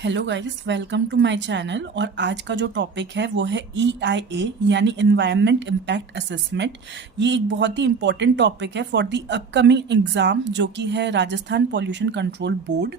Hello guys, welcome to my channel. और आज का जो टॉपिक है वो है EIA यानी इन्वायरमेंट इम्पैक्ट असेसमेंट। ये एक बहुत ही इंपॉर्टेंट टॉपिक है फॉर दी अपकमिंग एग्ज़ाम जो कि है राजस्थान पॉल्यूशन कंट्रोल बोर्ड।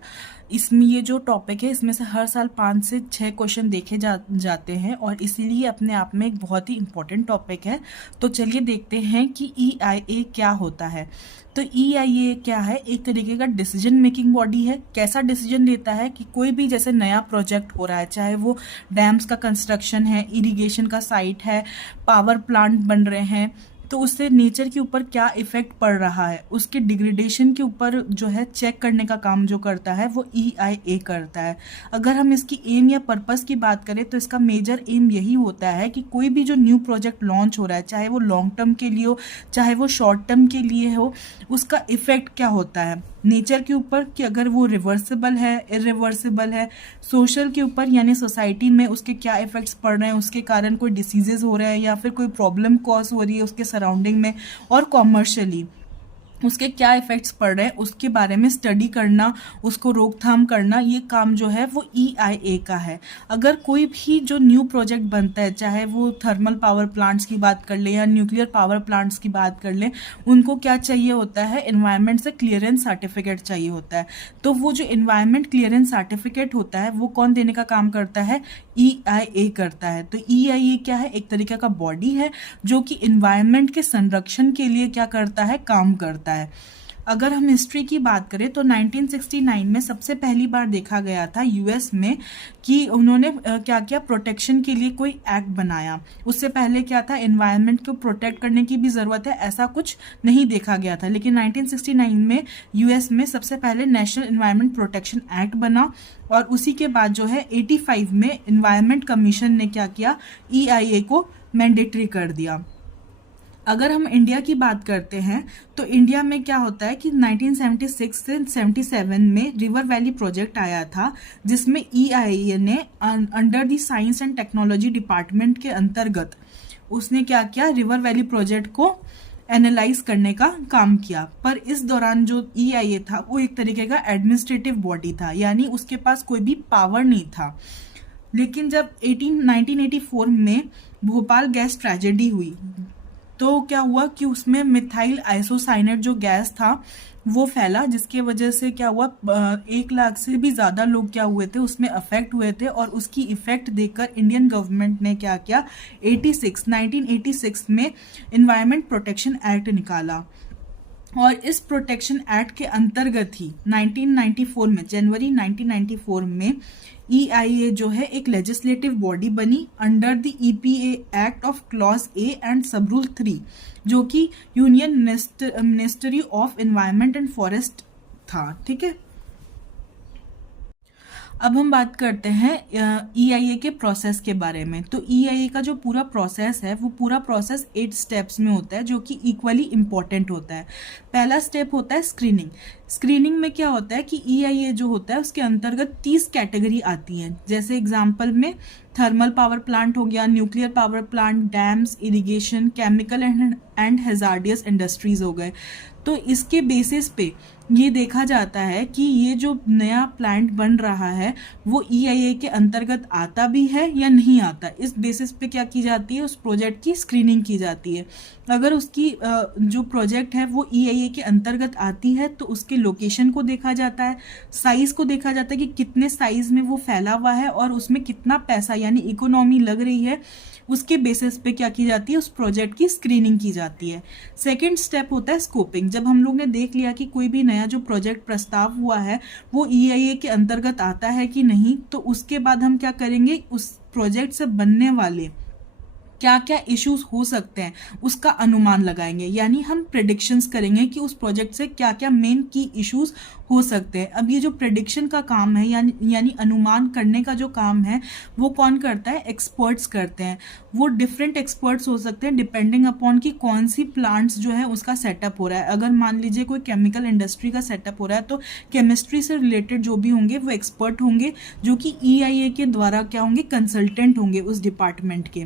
इसमें ये जो टॉपिक है इसमें से हर साल 5 से 6 क्वेश्चन देखे जाते हैं और इसीलिए अपने आप में एक बहुत ही इंपॉर्टेंट टॉपिक है। तो चलिए देखते हैं कि EIA क्या होता है। तो EIA क्या है? एक तरीके का डिसीजन मेकिंग बॉडी है। कैसा डिसीजन लेता है कि कोई भी जैसे नया प्रोजेक्ट हो रहा है, चाहे वो डैम्स का कंस्ट्रक्शन है, इरिगेशन का साइट है, पावर प्लांट बन रहे हैं, तो उससे नेचर के ऊपर क्या इफेक्ट पड़ रहा है, उसके डिग्रेडेशन के ऊपर जो है चेक करने का काम जो करता है वो EIA करता है। अगर हम इसकी एम या पर्पस की बात करें तो इसका मेजर एम यही होता है कि कोई भी जो न्यू प्रोजेक्ट लॉन्च हो रहा है, चाहे वो लॉन्ग टर्म के लिए हो चाहे वो शॉर्ट टर्म के लिए हो, उसका इफेक्ट क्या होता है नेचर के ऊपर, कि अगर वो रिवर्सिबल है, इरिवर्सिबल है, सोशल के ऊपर यानी सोसाइटी में उसके क्या इफेक्ट्स पड़ रहे हैं, उसके कारण कोई डिसीजेज हो रहे हैं या फिर कोई प्रॉब्लम कॉज हो रही है उसके सराउंडिंग में, और कॉमर्शियली उसके क्या इफेक्ट्स पड़ रहे हैं उसके बारे में स्टडी करना, उसको रोकथाम करना, ये काम जो है वो EIA का है। अगर कोई भी जो न्यू प्रोजेक्ट बनता है, चाहे वो थर्मल पावर प्लांट्स की बात कर लें या न्यूक्लियर पावर प्लांट्स की बात कर लें, उनको क्या चाहिए होता है? एनवायरनमेंट से क्लियरेंस सर्टिफिकेट चाहिए होता है। तो वो जो एनवायरनमेंट क्लियरेंस सर्टिफिकेट होता है वो कौन देने का काम करता है? EIA करता है। तो EIA क्या है? एक तरीके का बॉडी है जो कि एनवायरनमेंट के संरक्षण के लिए क्या करता है? काम करता है। अगर हम हिस्ट्री की बात करें तो 1969 में सबसे पहली बार देखा गया था यूएस में कि उन्होंने क्या किया, प्रोटेक्शन के लिए कोई एक्ट बनाया। उससे पहले क्या था, एनवायरनमेंट को प्रोटेक्ट करने की भी ज़रूरत है, ऐसा कुछ नहीं देखा गया था। लेकिन 1969 में यूएस में सबसे पहले नेशनल एनवायरनमेंट प्रोटेक्शन एक्ट बना और उसी के बाद जो है 85 में एनवायरनमेंट कमीशन ने क्या किया, EIA को मैंडेटरी कर दिया। अगर हम इंडिया की बात करते हैं तो इंडिया में क्या होता है कि 1976 से 77 में रिवर वैली प्रोजेक्ट आया था, जिसमें EIA ने under the science and technology department के अंतर्गत उसने क्या किया, रिवर वैली प्रोजेक्ट को एनालाइज करने का काम किया। पर इस दौरान जो EIA था वो एक तरीके का एडमिनिस्ट्रेटिव बॉडी था, यानी उसके पास कोई भी पावर नहीं था। लेकिन जब 1984 में भोपाल गैस ट्रेजेडी हुई तो क्या हुआ कि उसमें मिथाइल आइसोसाइनेट जो गैस था वो फैला, जिसके वजह से क्या हुआ, 1 लाख से भी ज़्यादा लोग क्या हुए थे, उसमें अफेक्ट हुए थे। और उसकी इफेक्ट देखकर इंडियन गवर्नमेंट ने क्या किया, 1986 में इन्वायरमेंट प्रोटेक्शन एक्ट निकाला। और इस प्रोटेक्शन एक्ट के अंतर्गत ही 1994 में, जनवरी 1994 में EIA जो है एक लेजिस्लेटिव बॉडी बनी under the EPA act of clause A and सब रूल 3, जो कि union ministry of environment and forest था। ठीक है, अब हम बात करते हैं EIA के प्रोसेस के बारे में। तो EIA का जो पूरा प्रोसेस है वो पूरा प्रोसेस 8 स्टेप्स में होता है, जो कि इक्वली इम्पॉर्टेंट होता है। पहला स्टेप होता है स्क्रीनिंग। स्क्रीनिंग में क्या होता है कि EIA जो होता है उसके अंतर्गत 30 कैटेगरी आती हैं। जैसे एग्जाम्पल में थर्मल पावर प्लांट हो गया, nuclear power plant, dams, irrigation, chemical and hazardous industries हो गए। तो इसके बेसिस पे ये देखा जाता है कि ये जो नया प्लांट बन रहा है वो EIA के अंतर्गत आता भी है या नहीं आता। इस बेसिस पे क्या की जाती है, उस प्रोजेक्ट की स्क्रीनिंग की जाती है। अगर उसकी जो प्रोजेक्ट है वो EIA के अंतर्गत आती है तो उसके लोकेशन को देखा जाता है, साइज को देखा जाता है कि कितने साइज में वो फैला हुआ है और उसमें कितना पैसा यानी इकोनॉमी लग रही है। उसके बेसिस पे क्या की जाती है, उस प्रोजेक्ट की स्क्रीनिंग की जाती है। सेकंड स्टेप होता है स्कोपिंग। जब हम लोग ने देख लिया कि कोई भी नया जो प्रोजेक्ट प्रस्ताव हुआ है वो EIA के अंतर्गत आता है कि नहीं, तो उसके बाद हम क्या करेंगे, उस प्रोजेक्ट से बनने वाले क्या क्या इश्यूज हो सकते हैं उसका अनुमान लगाएंगे, यानी हम प्रेडिक्शंस करेंगे कि उस प्रोजेक्ट से क्या क्या मेन की इश्यूज हो सकते हैं। अब ये जो प्रेडिक्शन का काम है यानी अनुमान करने का जो काम है वो कौन करता है, एक्सपर्ट्स करते हैं। वो डिफरेंट एक्सपर्ट्स हो सकते हैं डिपेंडिंग अपॉन कि कौन सी प्लांट्स जो है उसका सेटअप हो रहा है। अगर मान लीजिए कोई केमिकल इंडस्ट्री का सेटअप हो रहा है तो केमिस्ट्री से रिलेटेड जो भी होंगे वो एक्सपर्ट होंगे, जो कि EIA के द्वारा क्या होंगे, कंसल्टेंट होंगे उस डिपार्टमेंट के।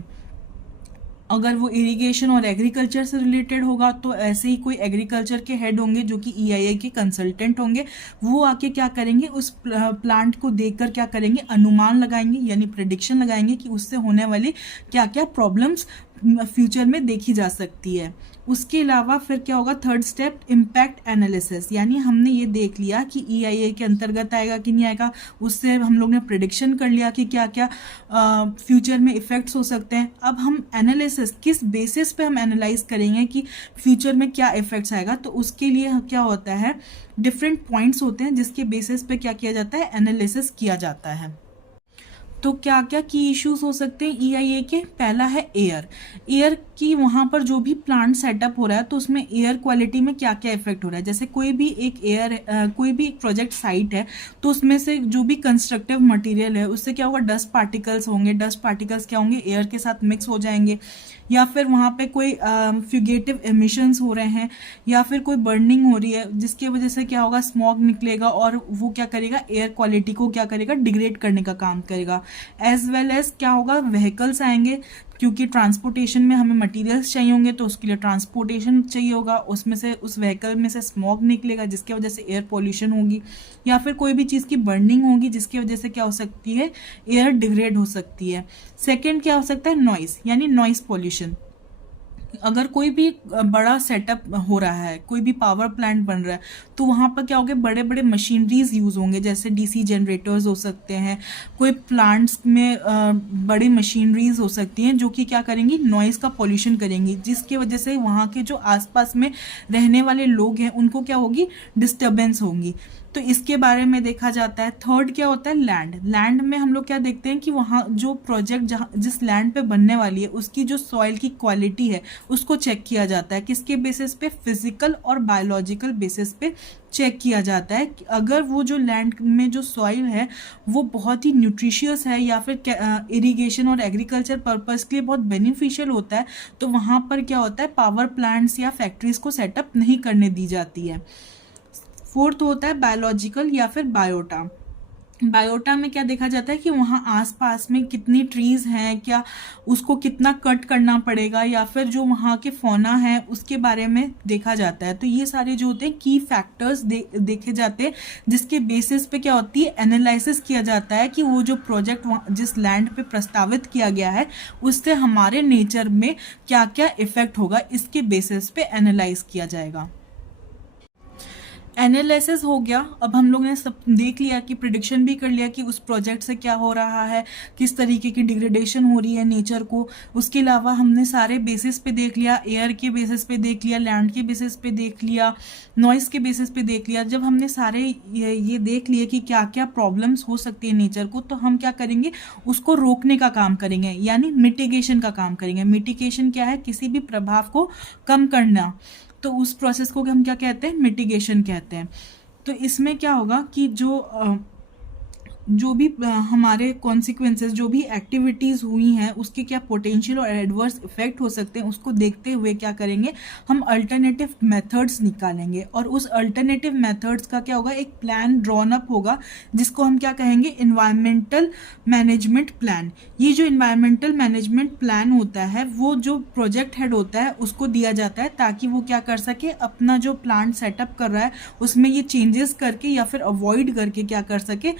अगर वो इरिगेशन और एग्रीकल्चर से रिलेटेड होगा तो ऐसे ही कोई एग्रीकल्चर के हेड होंगे जो कि ईआईए के कंसल्टेंट होंगे, वो आके क्या करेंगे, उस प्लांट को देखकर क्या करेंगे, अनुमान लगाएंगे यानी प्रेडिक्शन लगाएंगे कि उससे होने वाली क्या क्या प्रॉब्लम्स फ्यूचर में देखी जा सकती है। उसके अलावा फिर क्या होगा, थर्ड स्टेप इम्पैक्ट एनालिसिस, यानी हमने ये देख लिया कि ईआईए के अंतर्गत आएगा कि नहीं आएगा, उससे हम लोग ने प्रेडिक्शन कर लिया कि क्या क्या फ्यूचर में इफेक्ट्स हो सकते हैं। अब हम एनालिसिस किस बेसिस पे हम एनालाइज करेंगे कि फ्यूचर में क्या इफेक्ट्स आएगा, तो उसके लिए क्या होता है, डिफरेंट पॉइंट्स होते हैं जिसके बेसिस पे क्या किया जाता है, एनालिसिस किया जाता है। तो क्या क्या की इश्यूज हो सकते हैं ईआईए के, पहला है एयर की, वहाँ पर जो भी प्लांट सेटअप हो रहा है तो उसमें एयर क्वालिटी में क्या क्या इफेक्ट हो रहा है। जैसे कोई भी एक प्रोजेक्ट साइट है तो उसमें से जो भी कंस्ट्रक्टिव मटेरियल है उससे क्या होगा, डस्ट पार्टिकल्स होंगे, डस्ट पार्टिकल्स क्या होंगे, एयर के साथ मिक्स हो जाएंगे, या फिर वहाँ पे कोई फ्यूगेटिव एमिशंस हो रहे हैं, या फिर कोई बर्निंग हो रही है जिसकी वजह से क्या होगा, स्मॉग निकलेगा और वो क्या करेगा, एयर क्वालिटी को क्या करेगा, डिग्रेड करने का काम करेगा। एज वेल एज क्या होगा, व्हीकल्स आएंगे, क्योंकि ट्रांसपोर्टेशन में हमें मटेरियल्स चाहिए होंगे तो उसके लिए ट्रांसपोर्टेशन चाहिए होगा, उसमें से उस व्हीकल में से स्मॉग निकलेगा जिसकी वजह से एयर पोल्यूशन होगी, या फिर कोई भी चीज़ की बर्निंग होगी जिसकी वजह से क्या हो सकती है, एयर डिग्रेड हो सकती है। सेकेंड क्या हो सकता है, नॉइस यानी नॉइस पोल्यूशन। अगर कोई भी बड़ा सेटअप हो रहा है, कोई भी पावर प्लांट बन रहा है तो वहाँ पर क्या होगा, बड़े बड़े मशीनरीज यूज़ होंगे, जैसे डीसी जनरेटर्स हो सकते हैं, कोई प्लांट्स में बड़ी मशीनरीज हो सकती हैं जो कि क्या करेंगी, नॉइज़ का पॉल्यूशन करेंगी, जिसकी वजह से वहाँ के जो आसपास में रहने वाले लोग हैं उनको क्या होगी, डिस्टर्बेंस होंगी। तो इसके बारे में देखा जाता है। थर्ड क्या होता है, लैंड में हम लोग क्या देखते हैं कि वहाँ जो प्रोजेक्ट जहाँ जिस लैंड पे बनने वाली है उसकी जो सॉइल की क्वालिटी है उसको चेक किया जाता है, किसके बेसिस पे, फिजिकल और बायोलॉजिकल बेसिस पे चेक किया जाता है। अगर वो जो लैंड में जो सॉइल है वो बहुत ही न्यूट्रिशियस है या फिर इरिगेशन और एग्रीकल्चर पर्पस के लिए बहुत बेनिफिशियल होता है तो वहाँ पर क्या होता है, पावर प्लांट्स या फैक्ट्रीज को सेटअप नहीं करने दी जाती है। फोर्थ होता है बायोलॉजिकल या फिर बायोटा में क्या देखा जाता है कि वहाँ आसपास में कितनी ट्रीज हैं, क्या उसको कितना कट करना पड़ेगा, या फिर जो वहाँ के फौना है उसके बारे में देखा जाता है। तो ये सारे जो होते हैं की फैक्टर्स देखे जाते हैं जिसके बेसिस पे क्या होती है, एनालिसिस किया जाता है कि वो जो प्रोजेक्ट जिस लैंड पे प्रस्तावित किया गया है उससे हमारे नेचर में क्या क्या इफेक्ट होगा, इसके बेसिस पे एनालाइज किया जाएगा। एनालिसिस हो गया। अब हम लोग ने सब देख लिया कि प्रिडिक्शन भी कर लिया कि उस प्रोजेक्ट से क्या हो रहा है, किस तरीके की डिग्रेडेशन हो रही है नेचर को। उसके अलावा हमने सारे बेसिस पे देख लिया, एयर के बेसिस पे देख लिया, लैंड के बेसिस पे देख लिया, नॉइस के बेसिस पे देख लिया। जब हमने सारे ये देख लिए कि क्या क्या प्रॉब्लम्स हो सकती है नेचर को, तो हम क्या करेंगे, उसको रोकने का काम करेंगे, यानी मिटिगेशन का काम करेंगे। मिटिगेशन क्या है, किसी भी प्रभाव को कम करना। तो उस प्रोसेस को हम क्या कहते हैं, मिटिगेशन कहते हैं। तो इसमें क्या होगा कि जो भी हमारे कॉन्सिक्वेंसेस, जो भी एक्टिविटीज़ हुई हैं उसके क्या पोटेंशियल और एडवर्स इफेक्ट हो सकते हैं, उसको देखते हुए क्या करेंगे, हम अल्टरनेटिव मेथड्स निकालेंगे। और उस अल्टरनेटिव मेथड्स का क्या होगा, एक प्लान ड्रॉन अप होगा जिसको हम क्या कहेंगे, इन्वायरमेंटल मैनेजमेंट प्लान। ये जो इन्वायरमेंटल मैनेजमेंट प्लान होता है वो जो प्रोजेक्ट हेड होता है उसको दिया जाता है ताकि वो क्या कर सके, अपना जो प्लांट सेटअप कर रहा है उसमें ये चेंजेस करके या फिर अवॉइड करके क्या कर सके,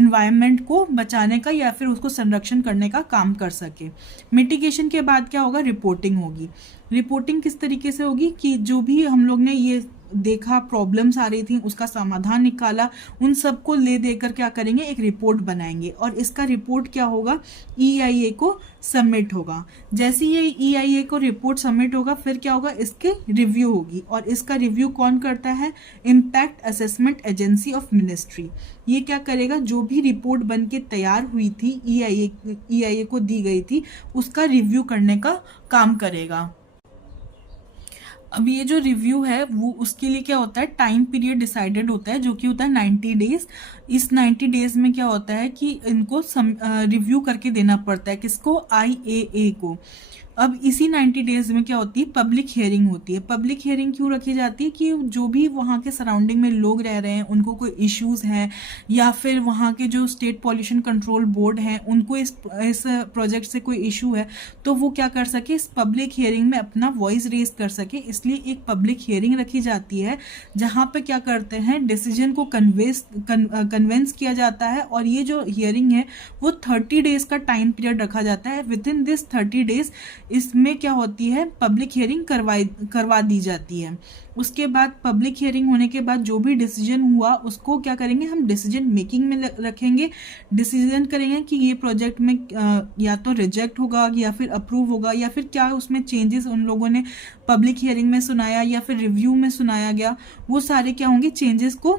एनवायरनमेंट को बचाने का या फिर उसको संरक्षण करने का काम कर सके। मिटिगेशन के बाद क्या होगा, रिपोर्टिंग होगी। रिपोर्टिंग किस तरीके से होगी कि जो भी हम लोग ने ये देखा, प्रॉब्लम्स आ रही थी, उसका समाधान निकाला, उन सबको ले देकर क्या करेंगे, एक रिपोर्ट बनाएंगे और इसका रिपोर्ट क्या होगा, ईआईए को सबमिट होगा। जैसे ये ईआईए को रिपोर्ट सबमिट होगा फिर क्या होगा, इसके रिव्यू होगी। और इसका रिव्यू कौन करता है, impact assessment agency of ministry. ये क्या करेगा, जो भी रिपोर्ट बन के तैयार हुई थी, ईआईए को दी गई थी, उसका रिव्यू करने का काम करेगा। अब ये जो रिव्यू है वो उसके लिए क्या होता है, टाइम पीरियड डिसाइडेड होता है जो कि होता है 90 डेज। इस 90 डेज में क्या होता है कि इनको रिव्यू करके देना पड़ता है, किसको, आईएए को। अब इसी 90 डेज में क्या होती है, पब्लिक हियरिंग होती है। पब्लिक हियरिंग क्यों रखी जाती है कि जो भी वहाँ के सराउंडिंग में लोग रह रहे हैं, उनको कोई इश्यूज हैं, या फिर वहाँ के जो स्टेट पॉल्यूशन कंट्रोल बोर्ड हैं उनको इस प्रोजेक्ट से कोई इशू है, तो वो क्या कर सके, इस पब्लिक हियरिंग में अपना वॉइस रेज कर सके। इसलिए एक पब्लिक हियरिंग रखी जाती है जहाँ पे क्या करते हैं, डिसीजन को कन्वेंस किया जाता है। और ये जो हियरिंग है वो 30 डेज का टाइम पीरियड रखा जाता है। विद इन दिस 30 डेज इसमें क्या होती है, पब्लिक हियरिंग करवा दी जाती है। उसके बाद पब्लिक हियरिंग होने के बाद जो भी डिसीजन हुआ उसको क्या करेंगे, हम डिसीजन मेकिंग में रखेंगे। डिसीजन करेंगे कि ये प्रोजेक्ट में या तो रिजेक्ट होगा या फिर अप्रूव होगा, या फिर क्या उसमें चेंजेस उन लोगों ने पब्लिक हियरिंग में सुनाया या फिर रिव्यू में सुनाया गया, वो सारे क्या होंगे, चेंजेस को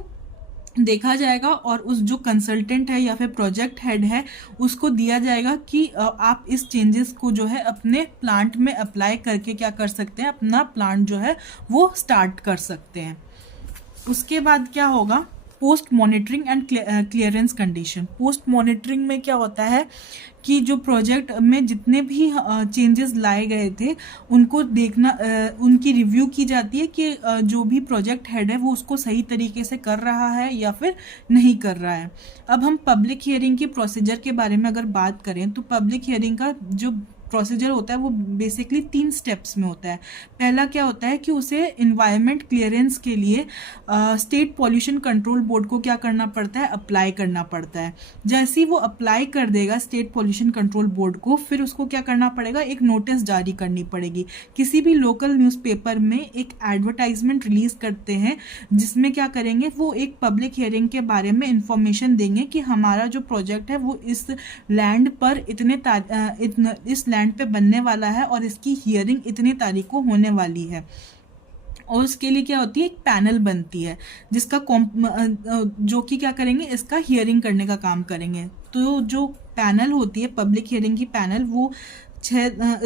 देखा जाएगा। और उस जो कंसल्टेंट है या फिर प्रोजेक्ट हेड है उसको दिया जाएगा कि आप इस चेंजेस को जो है अपने प्लांट में अप्लाई करके क्या कर सकते हैं, अपना प्लांट जो है वो स्टार्ट कर सकते हैं। उसके बाद क्या होगा, post monitoring and clearance condition. Post monitoring में क्या होता है कि जो प्रोजेक्ट में जितने भी चेंजेस लाए गए थे उनको देखना, उनकी रिव्यू की जाती है कि जो भी प्रोजेक्ट हेड है वो उसको सही तरीके से कर रहा है या फिर नहीं कर रहा है। अब हम पब्लिक हियरिंग की प्रोसीजर के बारे में अगर बात करें तो पब्लिक हियरिंग का जो प्रोसीजर होता है वो बेसिकली 3 स्टेप्स में होता है। पहला क्या होता है कि उसे इन्वायरमेंट क्लियरेंस के लिए स्टेट पॉल्यूशन कंट्रोल बोर्ड को क्या करना पड़ता है, अप्लाई करना पड़ता है। जैसे ही वो अप्लाई कर देगा स्टेट पॉल्यूशन कंट्रोल बोर्ड को, फिर उसको क्या करना पड़ेगा, एक नोटिस जारी करनी पड़ेगी। किसी भी लोकल न्यूज़पेपर में एक एडवर्टाइजमेंट रिलीज करते हैं जिसमें क्या करेंगे, वो एक पब्लिक हियरिंग के बारे में इंफॉर्मेशन देंगे कि हमारा जो प्रोजेक्ट है वो इस लैंड पर इस लैंड पे बनने वाला है और इसकी हियरिंग इतनी तारीख को होने वाली है। और उसके लिए क्या होती है, एक पैनल बनती है जिसका जो कि क्या करेंगे, इसका हियरिंग करने का काम करेंगे। तो जो पैनल होती है पब्लिक हियरिंग की पैनल, वो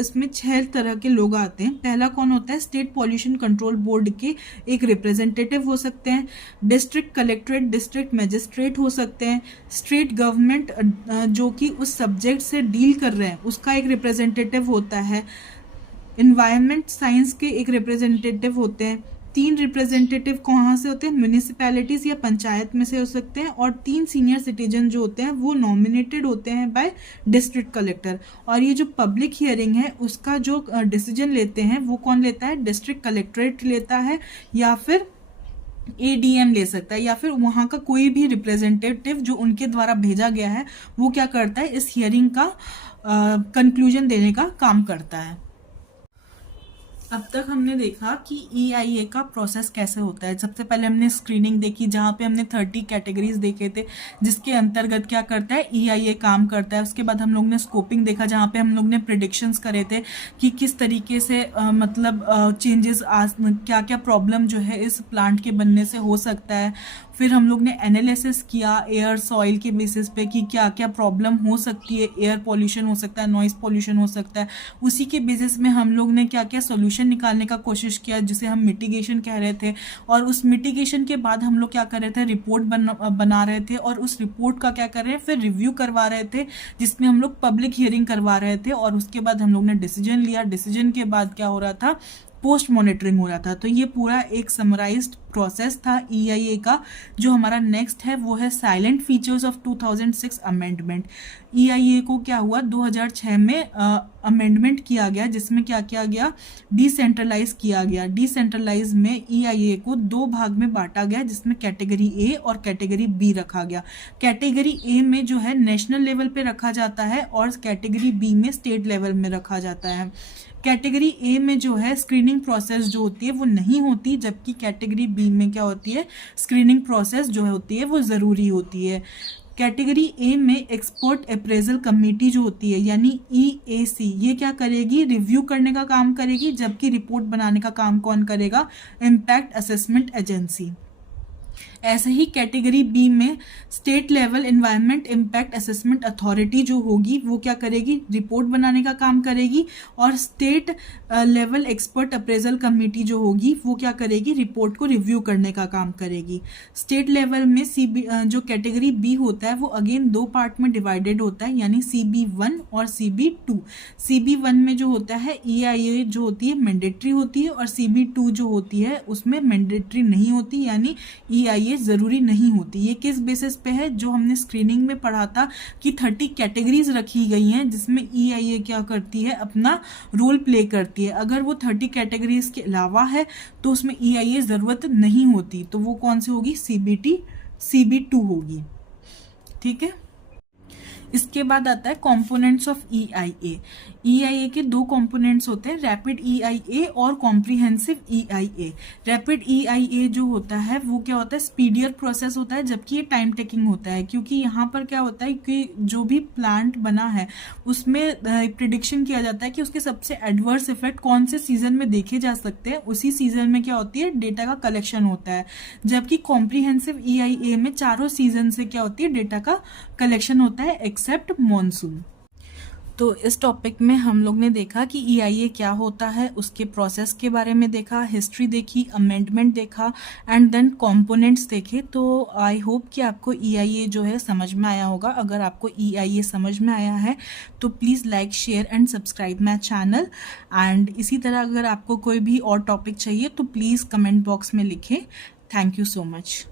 इसमें 6 तरह के लोग आते हैं। पहला कौन होता है, स्टेट पॉल्यूशन कंट्रोल बोर्ड के एक रिप्रेजेंटेटिव हो सकते हैं, डिस्ट्रिक्ट कलेक्ट्रेट, डिस्ट्रिक्ट मजिस्ट्रेट हो सकते हैं, स्टेट गवर्नमेंट जो कि उस सब्जेक्ट से डील कर रहे हैं उसका एक रिप्रेजेंटेटिव होता है, इन्वायरमेंट साइंस के एक रिप्रेजेंटेटिव होते हैं। 3 रिप्रेजेंटेटिव कहाँ से होते हैं, म्यूनिसिपैलिटीज़ या पंचायत में से हो सकते हैं। और 3 सीनियर सिटीजन जो होते हैं वो नॉमिनेटेड होते हैं बाय डिस्ट्रिक्ट कलेक्टर। और ये जो पब्लिक हियरिंग है उसका जो डिसीजन लेते हैं वो कौन लेता है, डिस्ट्रिक्ट कलेक्ट्रेट लेता है या फिर ADM ले सकता है, या फिर वहाँ का कोई भी रिप्रेजेंटेटिव जो उनके द्वारा भेजा गया है वो क्या करता है, इस हियरिंग का कंक्लूजन देने का काम करता है। अब तक हमने देखा कि EIA का प्रोसेस कैसे होता है। सबसे पहले हमने स्क्रीनिंग देखी जहाँ पे हमने 30 कैटेगरीज देखे थे जिसके अंतर्गत क्या करता है, EIA काम करता है। उसके बाद हम लोग ने स्कोपिंग देखा जहाँ पे हम लोग ने प्रिडिक्शंस करे थे कि किस तरीके से मतलब चेंजेस क्या क्या प्रॉब्लम जो है इस प्लांट के बनने से हो सकता है। फिर हम लोग ने एनालिसिस किया एयर सॉइल के बेसिस पे कि क्या क्या प्रॉब्लम हो सकती है, एयर पॉल्यूशन हो सकता है, नॉइस पॉल्यूशन हो सकता है। उसी के बेसिस में हम लोग ने क्या क्या सोल्यूशन निकालने का कोशिश किया जिसे हम मिटिगेशन कह रहे थे। और उस मिटिगेशन के बाद हम लोग क्या कर रहे थे, रिपोर्ट बना रहे थे और उस रिपोर्ट का क्या कर रहे हैं, फिर रिव्यू करवा रहे थे जिसमें हम लोग पब्लिक हियरिंग करवा रहे थे। और उसके बाद हम लोग ने डिसीजन लिया। डिसीजन के बाद क्या हो रहा था, पोस्ट मॉनिटरिंग हो रहा था। तो ये पूरा एक समराइज्ड प्रोसेस था EIA का। जो हमारा नेक्स्ट है वो है salient features of 2006 amendment. EIA को क्या हुआ, 2006 में अमेंडमेंट किया गया जिसमें क्या किया गया, डिसेंट्रलाइज किया गया। डिसेंट्रलाइज में EIA को 2 भाग में बांटा गया जिसमें कैटेगरी A और कैटेगरी B रखा गया। कैटेगरी A में जो है नेशनल लेवल पे रखा जाता है और कैटेगरी B में स्टेट लेवल में रखा जाता है। कैटेगरी A में जो है स्क्रीनिंग प्रोसेस जो होती है वो नहीं होती, जबकि कैटेगरी B में क्या होती है, स्क्रीनिंग प्रोसेस जो होती है वो ज़रूरी होती है। कैटेगरी A में एक्सपर्ट अप्रेजल कमेटी जो होती है यानी EAC, ये क्या करेगी, रिव्यू करने का काम करेगी, जबकि रिपोर्ट बनाने का काम कौन करेगा, इम्पैक्ट असेसमेंट एजेंसी। ऐसे ही कैटेगरी बी में state level environment impact assessment authority जो होगी वो क्या करेगी, रिपोर्ट बनाने का काम करेगी, और state level expert appraisal committee जो होगी वो क्या करेगी, रिपोर्ट को रिव्यू करने का काम करेगी। स्टेट लेवल में जो कैटेगरी बी होता है वो अगेन दो पार्ट में डिवाइडेड होता है, यानी CB1 और CB2। CB1 में जो होता है EIA जो होती है मैंडेटरी होती है, और CB2 जो होती है उसमें मैंडेटरी नहीं होती, यानी EIA ज़रूरी नहीं होती। ये किस बेसिस पे है, जो हमने स्क्रीनिंग में पढ़ा था कि 30 कैटेगरीज रखी गई हैं जिसमें EIA क्या करती है, अपना रोल प्ले करती है। अगर वो 30 कैटेगरीज के अलावा है तो उसमें EIA ज़रूरत नहीं होती, तो वो कौन सी होगी, CB2 होगी। ठीक है। इसके बाद आता है कंपोनेंट्स ऑफ EIA। EIA के दो कंपोनेंट्स होते हैं, रैपिड EIA और कॉम्प्रिहेंसिव EIA। रैपिड EIA जो होता है वो क्या होता है, स्पीडियर प्रोसेस होता है, जबकि ये टाइम टेकिंग होता है, क्योंकि यहाँ पर क्या होता है कि जो भी प्लांट बना है उसमें प्रिडिक्शन किया जाता है कि उसके सबसे एडवर्स इफेक्ट कौन से सीजन में देखे जा सकते हैं, उसी सीजन में क्या होती है, डेटा का कलेक्शन होता है। जबकि कॉम्प्रिहेंसिव EIA में चारों सीजन से क्या होती है, डेटा का कलेक्शन होता है एक्सेप्ट मॉनसून। तो इस टॉपिक में हम लोग ने देखा कि EIA क्या होता है, उसके प्रोसेस के बारे में देखा, हिस्ट्री देखी, अमेंडमेंट देखा, एंड देन कंपोनेंट्स देखे। तो आई होप कि आपको EIA जो है समझ में आया होगा। अगर आपको EIA समझ में आया है तो please like, share and subscribe my channel. And इसी तरह अगर आपको कोई भी और टॉपिक चाहिए तो प्लीज़ कमेंट बॉक्स में लिखें। Thank you so much.